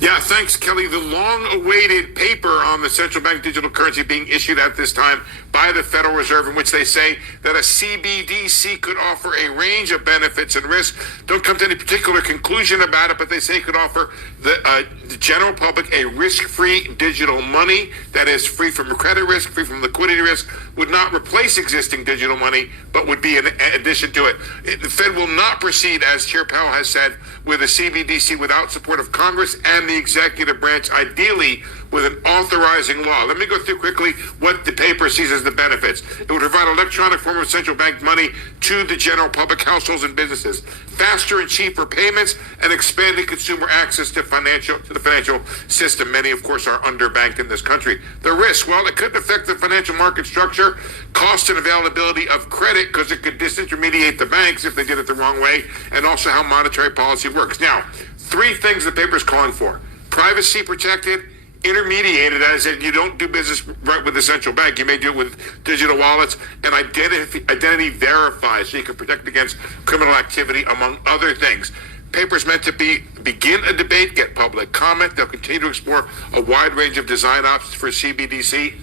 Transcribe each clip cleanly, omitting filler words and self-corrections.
Yeah, thanks, Kelly. The long-awaited paper on the central bank digital currency being issued at this time by the Federal Reserve, in which they say that a CBDC could offer a range of benefits and risks. Don't come to any particular conclusion about it, but they say it could offer the general public a risk-free digital money that is free from credit risk, free from liquidity risk, would not replace existing digital money, but would be an addition to it. The Fed will not proceed, as Chair Powell has said, with a CBDC without support of Congress and the executive branch, ideally with an authorizing law. Let me go through quickly what the paper sees as the benefits. It would provide an electronic form of central bank money to the general public, households, and businesses, faster and cheaper payments, and expanded consumer access to the financial system. Many, of course, are underbanked in this country. The risk, well, it could affect the financial market structure, cost and availability of credit, because it could disintermediate the banks if they did it the wrong way, and also how monetary policy works. Now, three things the paper is calling for: privacy protected, intermediated, as in you don't do business right with the central bank, you may do it with digital wallets, and identity verified, so you can protect against criminal activity, among other things. Paper's meant to begin a debate, get public comment. They'll continue to explore a wide range of design options for CBDC.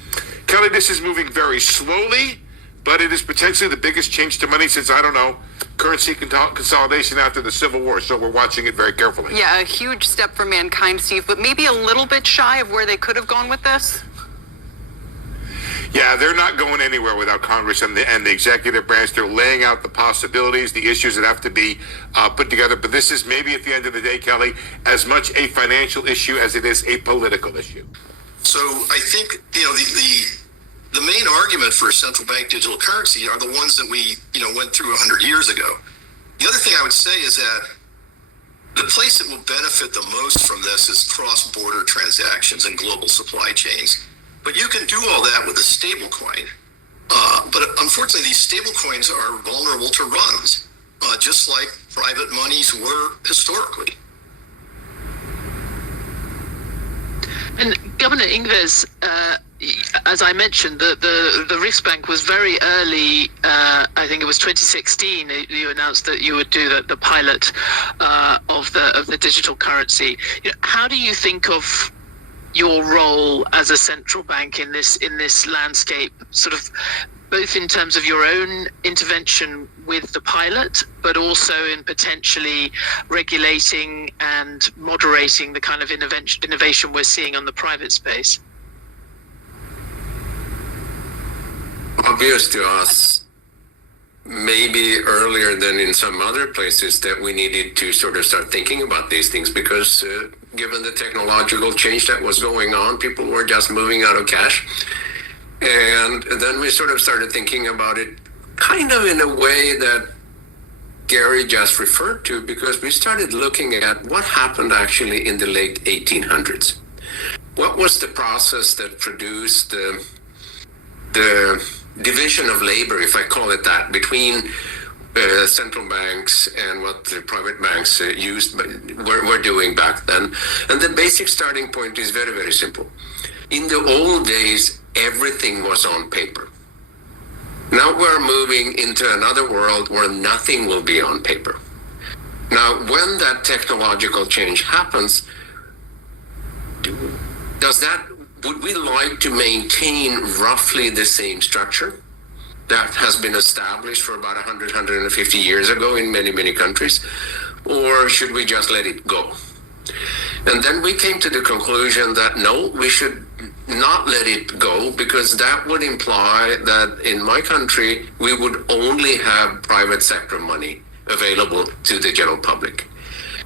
Kelly, this is moving very slowly, but it is potentially the biggest change to money since, I don't know, currency consolidation after the Civil War. So we're watching it very carefully. Yeah, a huge step for mankind, Steve, but maybe a little bit shy of where they could have gone with this. Yeah, they're not going anywhere without Congress and the executive branch. They're laying out the possibilities, the issues that have to be put together. But this is maybe at the end of the day, Kelly, as much a financial issue as it is a political issue. So I think, the main argument for a central bank digital currency are the ones that we, went through 100 years ago. The other thing I would say is that the place that will benefit the most from this is cross-border transactions and global supply chains. But you can do all that with a stable coin. But unfortunately, these stable coins are vulnerable to runs, just like private monies were historically. And Governor Ingves, as I mentioned, the Riksbank was very early. I think it was 2016. You announced that you would do the pilot of the digital currency. How do you think of your role as a central bank in this landscape, sort of both in terms of your own intervention with the pilot, but also in potentially regulating and moderating the kind of innovation we're seeing on the private space? Obvious to us, maybe earlier than in some other places, that we needed to sort of start thinking about these things, because given the technological change that was going on, people were just moving out of cash. And then we sort of started thinking about it kind of in a way that Gary just referred to, because we started looking at what happened actually in the late 1800s. What was the process that produced the division of labor, if I call it that, between central banks and what the private banks were doing back then? And the basic starting point is very, very simple. In the old days, everything was on paper. Now we're moving into another world where nothing will be on paper. Now, when that technological change happens, would we like to maintain roughly the same structure that has been established for about 100, 150 years ago in many, many countries? Or should we just let it go? And then we came to the conclusion that no, we should not let it go, because that would imply that in my country, we would only have private sector money available to the general public.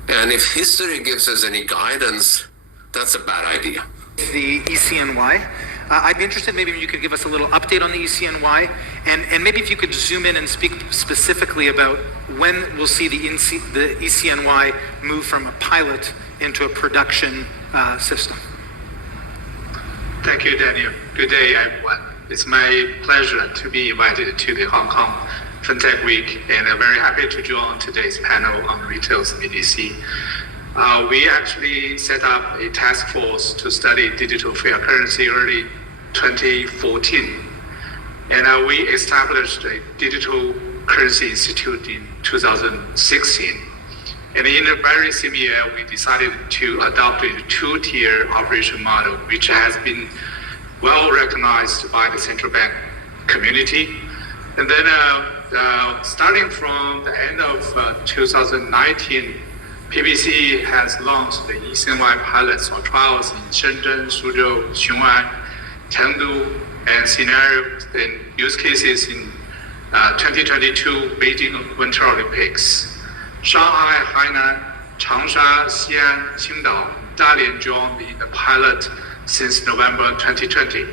And if history gives us any guidance, that's a bad idea. The e-CNY. I'd be interested, maybe you could give us a little update on the e-CNY, and maybe if you could zoom in and speak specifically about when we'll see the e-CNY move from a pilot into a production system. Thank you, Daniel. Good day, everyone. It's my pleasure to be invited to the Hong Kong FinTech Week, and I'm very happy to join today's panel on retail CBDC. We actually set up a task force to study digital fiat currency early 2014. And we established a digital currency institute in 2016. And in a very same year, we decided to adopt a two-tier operation model, which has been well recognized by the central bank community. And then starting from the end of 2019, PBC has launched the e-CNY pilots or trials in Shenzhen, Suzhou, Xun'an, Chengdu, and scenarios and use cases in 2022 Beijing Winter Olympics. Shanghai, Hainan, Changsha, Xi'an, Qingdao, Dalian joined the pilot since November 2020.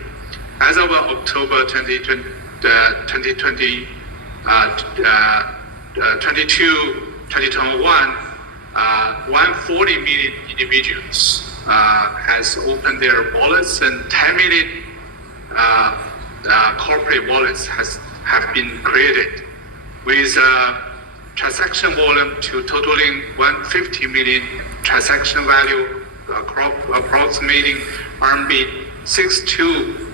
As of October 2022, 2021, 140 million individuals has opened their wallets, and 10 million corporate wallets have been created, with transaction volume to totaling 150 million, transaction value approximating RMB 62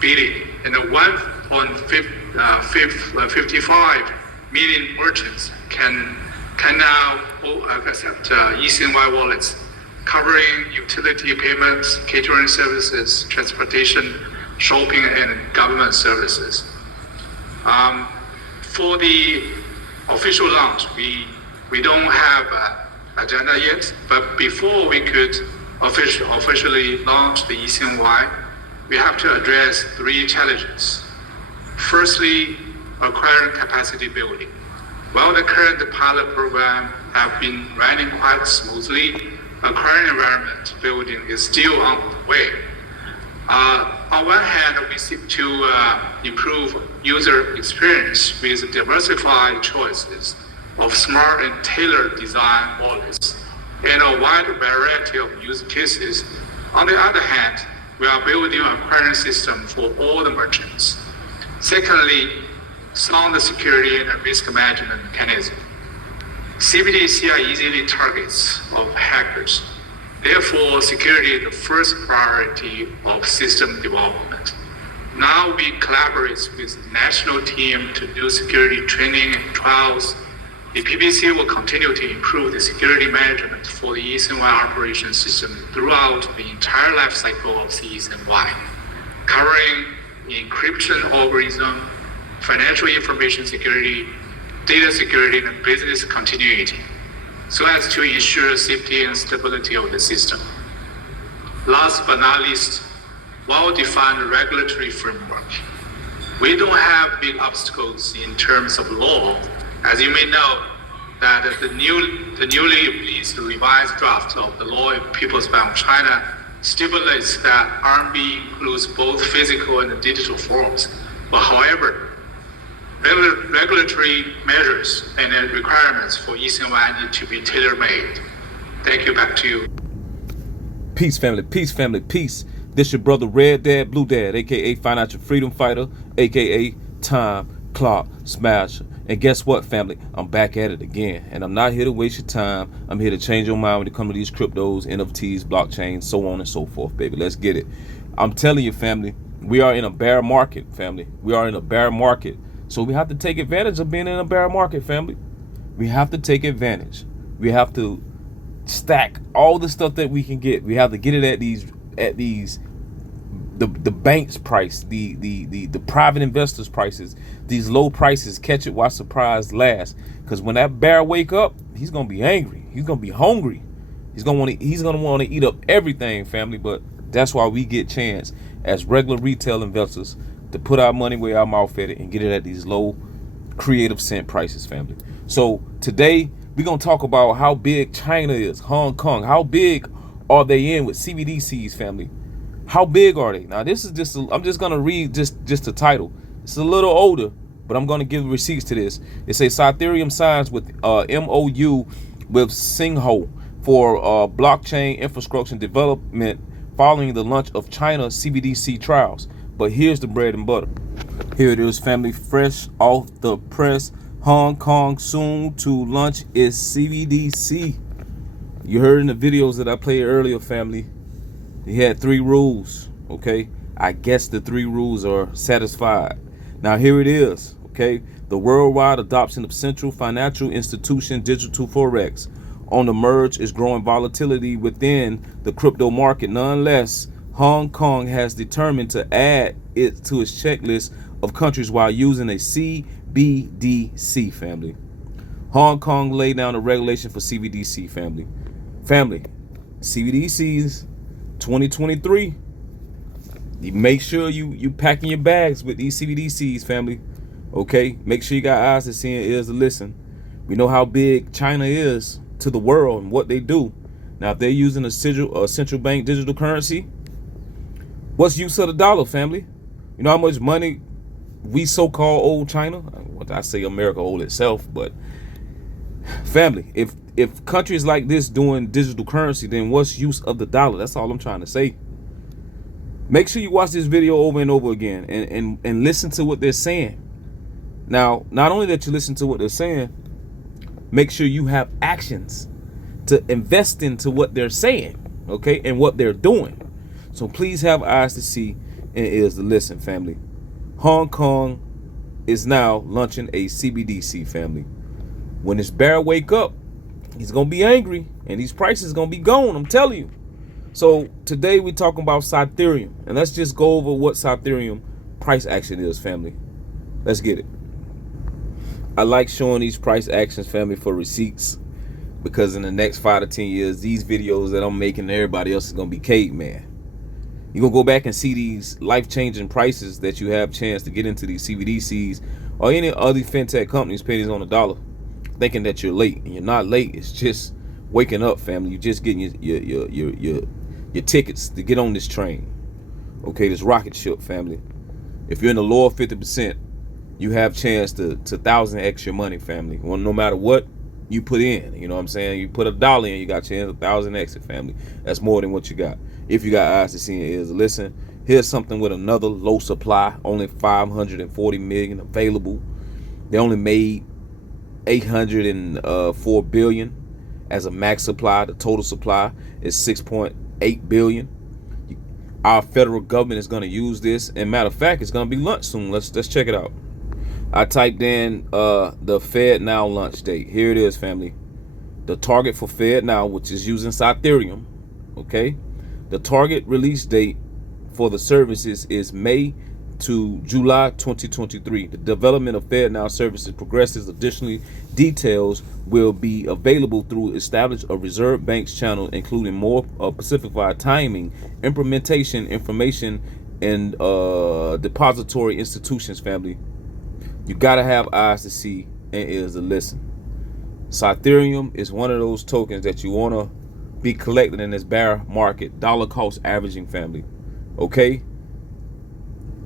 billion, and 1.55 million merchants can now accept e-CNY wallets, covering utility payments, catering services, transportation, shopping, and government services. For the official launch, we don't have an agenda yet, but before we could officially launch the e-CNY, we have to address three challenges. Firstly, acquiring capacity building. While the current pilot program have been running quite smoothly, acquiring environment building is still on the way. On one hand, we seek to improve user experience with diversified choices of smart and tailored design wallets and a wide variety of use cases. On the other hand, we are building an acquiring system for all the merchants. Secondly, sound security and risk management mechanism. CBDC are easily targets of hackers. Therefore, security is the first priority of system development. Now we collaborate with national team to do security training and trials. The PBC will continue to improve the security management for the e-CNY operation system throughout the entire life cycle of the e-CNY, covering encryption algorithm, financial information security, data security, and business continuity, so as to ensure safety and stability of the system. Last but not least, well-defined regulatory framework. We don't have big obstacles in terms of law. As you may know, that the newly released revised draft of the law of People's Bank of China stipulates that RMB includes both physical and digital forms. But however, regulatory measures and requirements for e-CNY need to be tailor-made. Thank you. Back to you. Peace, family. Peace, family. Peace. This your brother Red Dad, Blue Dad, a.k.a. Financial Freedom Fighter, a.k.a. Time Clock Smasher. And guess what, family? I'm back at it again. And I'm not here to waste your time. I'm here to change your mind when it comes to these cryptos, NFTs, blockchains, so on and so forth, baby. Let's get it. I'm telling you, family, we are in a bear market, family. We are in a bear market. So we have to take advantage of being in a bear market, family. We have to take advantage. We have to stack all the stuff that we can get. We have to get it at the bank's price, the private investors' prices, these low prices. Catch it while surprise lasts. Because when that bear wake up, he's gonna be angry. He's gonna be hungry. He's gonna want to eat up everything, family. But that's why we get chance as regular retail investors to put our money where our mouth at it and get it at these low creative cent prices, family. So today we're gonna talk about how big China is, Hong Kong. How big are they in with CBDCs, family? How big are they? Now this is just I'm just gonna read just the title. It's a little older, but I'm gonna give receipts to this. It says Cypherium signs with MOU with Stronghold for blockchain infrastructure development following the launch of China CBDC trials. But here's the bread and butter. Here it is, family, fresh off the press. Hong Kong soon to launch its CBDC. You heard in the videos that I played earlier, family. He had 3 rules, okay? I guess the 3 rules are satisfied. Now here it is, Okay, the worldwide adoption of central financial institution digital forex on the merge is growing volatility within the crypto market. Nonetheless, Hong Kong has determined to add it to its checklist of countries while using a CBDC, family. Hong Kong laid down a regulation for CBDC, family. CBDCs 2023. You make sure you packing your bags with these CBDCs, family. Okay, make sure you got eyes to see and ears to listen. We know how big China is to the world and what they do. Now, if they're using a central bank digital currency, what's use of the dollar, family? You know how much money we so-called old China? What I say, America old itself, but family, if countries like this doing digital currency, then what's use of the dollar? That's all I'm trying to say. Make sure you watch this video over and over again and listen to what they're saying. Now, not only that you listen to what they're saying, make sure you have actions to invest into what they're saying, okay, and what they're doing. So please have eyes to see and ears to listen, family. Hong Kong is now launching a CBDC, family. When this bear wake up, he's gonna be angry and these prices gonna be gone, I'm telling you. So today we're talking about Cypherium, and let's just go over what Cypherium price action is, family. Let's get it. I like showing these price actions, family, for receipts, because in the next 5 to 10 years, these videos that I'm making, everybody else is gonna be caveman. You're gonna go back and see these life-changing prices that you have chance to get into these CBDCs or any other fintech companies pennies on the dollar, thinking that you're late, and you're not late. It's just waking up, family. You're just getting your tickets to get on this train, okay, this rocket ship, family. If you're in the lower 50%, you have chance to 1,000x your money, family. Well, no matter what you put in, you know what I'm saying? You put $1 in, you got chance 1,000x it, family. That's more than what you got. If you got eyes to see and ears to listen, here's something with another low supply, only 540 million available. They only made 804 billion as a max supply. The total supply is 6.8 billion. Our federal government is going to use this, and matter of fact, it's going to be launched soon. Let's check it out. I typed in the Fed Now launch date. Here it is, family. The target for Fed Now, which is using Cypherium, okay? The target release date for the services is May to July 2023. The development of Fed Now services progresses. Additionally, details will be available through established a Reserve Bank's channel, including more specified timing, implementation information, and depository institutions, family. You gotta have eyes to see and ears to listen. Cypherium is one of those tokens that you wanna be collecting in this bear market, dollar cost averaging, family. Okay?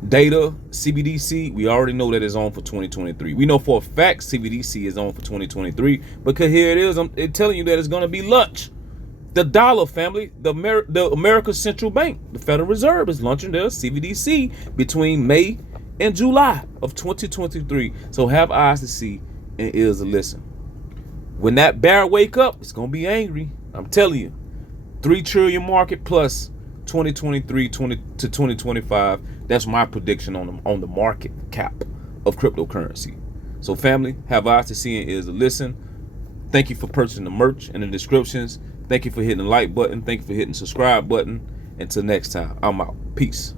Data, CBDC, we already know that is on for 2023. We know for a fact CBDC is on for 2023 because here it is. I'm telling you that it's gonna be lunch. The dollar, family, the America's central bank, the Federal Reserve, is launching their CBDC between May and July of 2023. So have eyes to see and ears to listen. When that bear wake up, it's gonna be angry. I'm telling you. 3 trillion market plus 2023 to 2025. That's my prediction on the market cap of cryptocurrency. So family, have eyes to see and ears to listen. Thank you for purchasing the merch in the descriptions. Thank you for hitting the like button. Thank you for hitting the subscribe button. Until next time, I'm out. Peace.